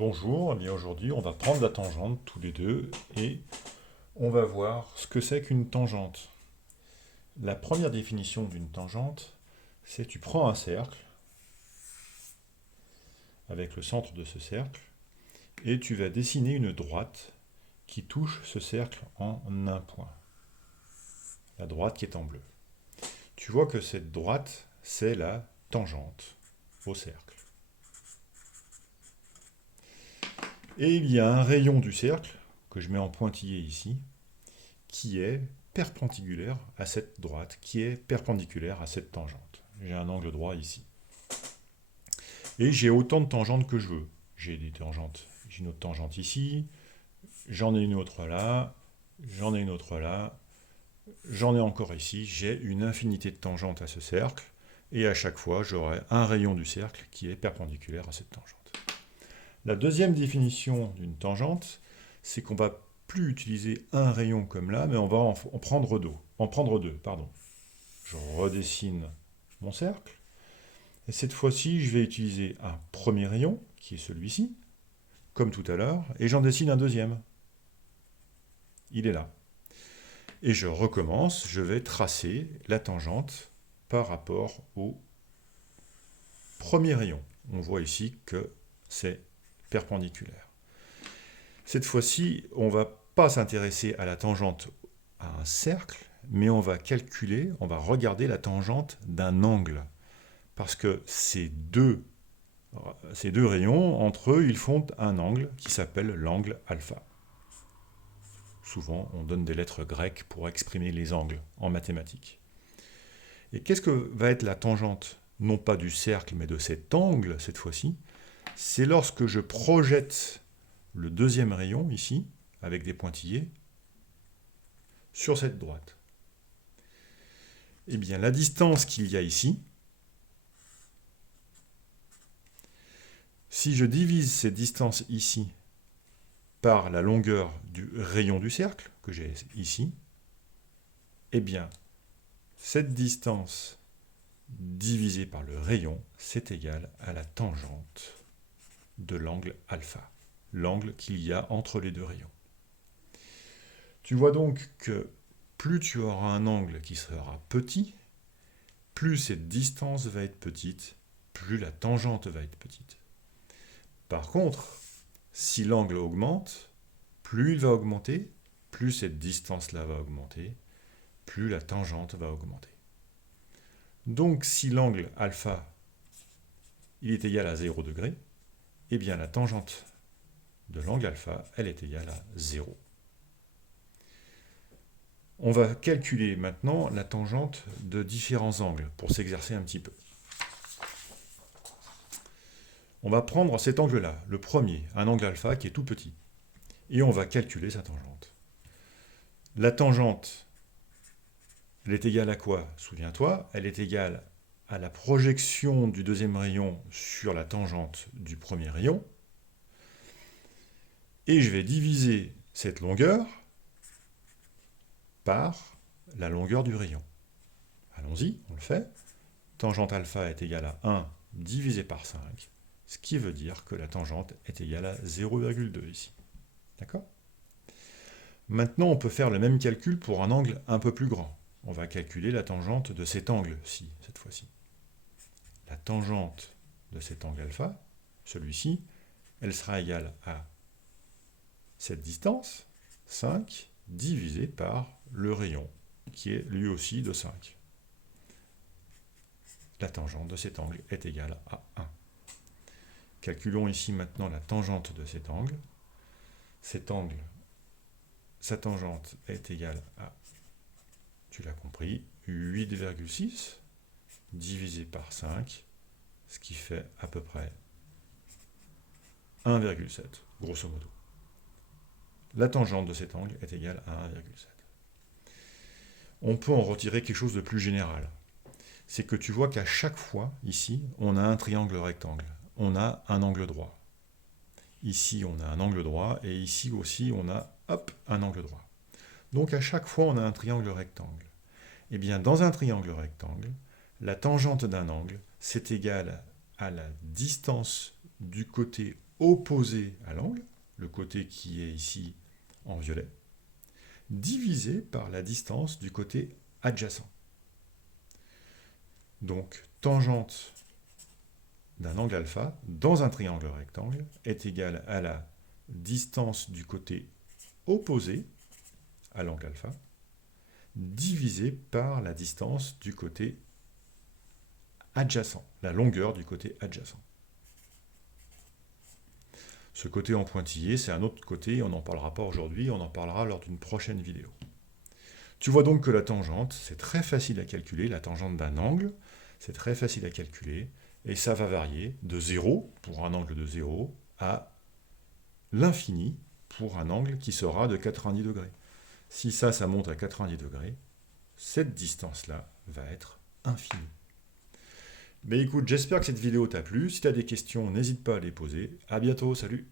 Bonjour, eh bien aujourd'hui on va prendre la tangente tous les deux et on va voir ce que c'est qu'une tangente. La première définition d'une tangente, c'est tu prends un cercle avec le centre de ce cercle et tu vas dessiner une droite qui touche ce cercle en un point. La droite qui est en bleu. Tu vois que cette droite, c'est la tangente au cercle. Et il y a un rayon du cercle, que je mets en pointillé ici, qui est perpendiculaire à cette droite, qui est perpendiculaire à cette tangente. J'ai un angle droit ici. Et j'ai autant de tangentes que je veux. J'ai des tangentes. J'ai une autre tangente ici, j'en ai une autre là, j'en ai une autre là, j'en ai encore ici. J'ai une infinité de tangentes à ce cercle, et à chaque fois, j'aurai un rayon du cercle qui est perpendiculaire à cette tangente. La deuxième définition d'une tangente, c'est qu'on va plus utiliser un rayon comme là, mais on va en prendre deux. Je redessine mon cercle. Et cette fois-ci, je vais utiliser un premier rayon, qui est celui-ci, comme tout à l'heure, et j'en dessine un deuxième. Il est là. Et je recommence, je vais tracer la tangente par rapport au premier rayon. On voit ici que c'est perpendiculaire. Cette fois-ci, on ne va pas s'intéresser à la tangente à un cercle, mais on va calculer, on va regarder la tangente d'un angle. Parce que ces deux rayons, entre eux, ils font un angle qui s'appelle l'angle alpha. Souvent, on donne des lettres grecques pour exprimer les angles en mathématiques. Et qu'est-ce que va être la tangente, non pas du cercle, mais de cet angle, cette fois-ci? C'est lorsque je projette le deuxième rayon, ici, avec des pointillés, sur cette droite. Eh bien, la distance qu'il y a ici, si je divise cette distance ici par la longueur du rayon du cercle, que j'ai ici, eh bien, cette distance divisée par le rayon, c'est égal à la tangente de l'angle alpha, l'angle qu'il y a entre les deux rayons. Tu vois donc que plus tu auras un angle qui sera petit, plus cette distance va être petite, plus la tangente va être petite. Par contre, si l'angle augmente, plus il va augmenter, plus cette distance-là va augmenter, plus la tangente va augmenter. Donc si l'angle alpha il est égal à 0 degré, eh bien la tangente de l'angle alpha, elle est égale à 0. On va calculer maintenant la tangente de différents angles pour s'exercer un petit peu. On va prendre cet angle-là, le premier, un angle alpha qui est tout petit, et on va calculer sa tangente. La tangente, elle est égale à quoi? Souviens-toi, elle est égale à la projection du deuxième rayon sur la tangente du premier rayon, et je vais diviser cette longueur par la longueur du rayon. Allons-y, on le fait. Tangente alpha est égale à 1 divisé par 5, ce qui veut dire que la tangente est égale à 0,2 ici. D'accord? Maintenant, on peut faire le même calcul pour un angle un peu plus grand. On va calculer la tangente de cet angle-ci, cette fois-ci. La tangente de cet angle alpha, celui-ci, elle sera égale à cette distance, 5, divisé par le rayon, qui est lui aussi de 5. La tangente de cet angle est égale à 1. Calculons ici maintenant la tangente de cet angle. Cet angle, sa tangente est égale à, tu l'as compris, 8,6 divisé par 5, ce qui fait à peu près 1,7, grosso modo. La tangente de cet angle est égale à 1,7. On peut en retirer quelque chose de plus général. C'est que tu vois qu'à chaque fois, ici, on a un triangle rectangle. On a un angle droit. Ici, on a un angle droit, et ici aussi, on a, hop, un angle droit. Donc à chaque fois, on a un triangle rectangle. Eh bien, dans un triangle rectangle, la tangente d'un angle, c'est égal à la distance du côté opposé à l'angle, le côté qui est ici en violet, divisé par la distance du côté adjacent. Donc, tangente d'un angle alpha dans un triangle rectangle est égale à la distance du côté opposé à l'angle alpha divisé par la distance du côté adjacent, la longueur du côté adjacent. Ce côté en pointillé, c'est un autre côté, on n'en parlera pas aujourd'hui, on en parlera lors d'une prochaine vidéo. Tu vois donc que la tangente, c'est très facile à calculer, la tangente d'un angle, c'est très facile à calculer, et ça va varier de 0 pour un angle de 0 à l'infini pour un angle qui sera de 90 degrés. Si ça monte à 90 degrés, cette distance-là va être infinie. Mais écoute, j'espère que cette vidéo t'a plu. Si tu as des questions, n'hésite pas à les poser. À bientôt, salut!